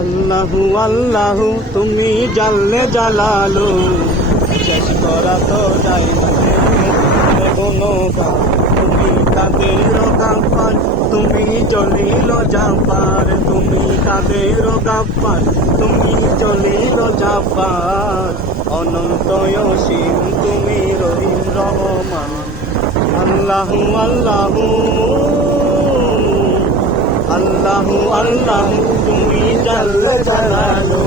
আল্লাহু আল্লাহু তুমি জাল্লে জালালু, শেষ করা তো যায় না কোনো গান। তুমি কাদের গাফফার, তুমি জলিল জাব্বার, তুমি কাদের গাফফার, তুমি জলিল জাব্বার। অনন্ত অসীম তুমি রহিম রহমান। আল্লাহু আল্লাহু আল্লাহু আল্লাহু তুমি জাল্লে জালালু,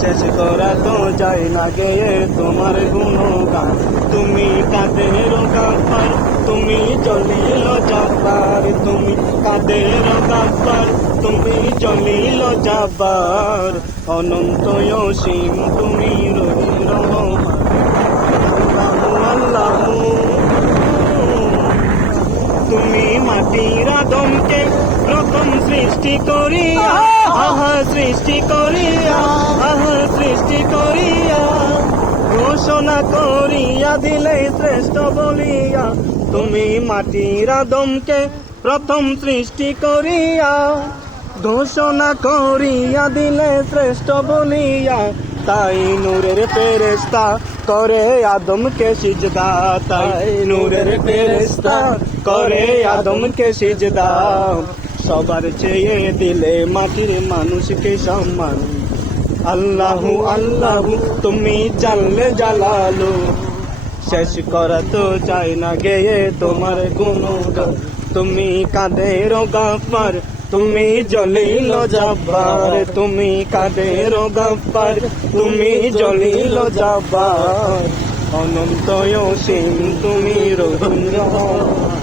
শেষ করা তো যায় না গেয়ে তোমার গুণগান। তুমি কাদের গাফফার, তুমি জলিল জাব্বার, তুমি কাদের গাফফার, তুমি জলিল জাব্বার। অনন্ত অসীম তুমি রহিম রহমান। আল্লাহু আল্লাহু তুমি মাটির আদমকে প্রথম সৃষ্টি করিয়া, আহা সৃষ্টি করিয়া, আহা সৃষ্টি করিয়া ঘোষণা করিয়া দিলে শ্রেষ্ঠ বলিয়া। তুমি মাটির আদমকে প্রথম সৃষ্টি করিয়া ঘোষণা করিয়া দিলে শ্রেষ্ঠ বলিয়া। তাই নূরের ফেরেশতা করে আদমকে সিজদা, তাই নূরের ফেরেশতা করে আদমকে সিজদা। সবার চেয়ে দিলে মাটির মানুষকে সম্মান। আল্লাহু আল্লাহু তুমি জাল্লে জালালু, শেষ করা তো যায় না গেয়ে তোমার গুণগান। তুমি কাদের গাফফার, তুমি জলিল জাব্বার, তুমি কাদের গাফফার, তুমি জলিল জাব্বার। অনন্ত অসীম তুমি রহিম রহমান।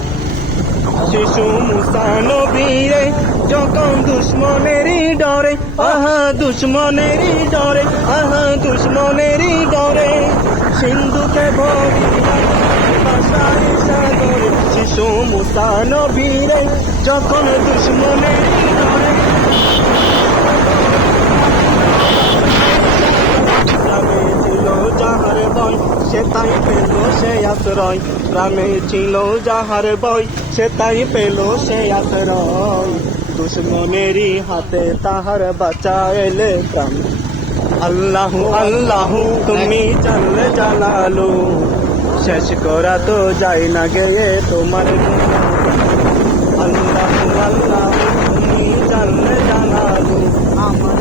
শিশু মুসা নবীরে যখন দুশ্মনেরই ডরে, আহা দুশ্মনেরই ডরে, আহা দুশ্মনেরই ডরে সিন্ধুকে ভরিয়া ভাষায় সাগরে। শিশু মুসা নবীরে যখন দুশ্মনেরই ডরে, গ্রামে ছিল যাহার ভয় সে তাই পেল সে আশ্রয়, গ্রামে ছিল যাহার ভয় সে তাই পেল সে আশ্রয়। দুশ্মনেরই হাতে তাহার বাঁচাইলে প্রাণ। আল্লাহু আল্লাহু তুমি জাল্লে জালালু, শেষ করা তো যায় না গেয়ে তোমার গুণগান। আল্লাহু আল্লাহু তুমি জাল্লে জালালু, আমার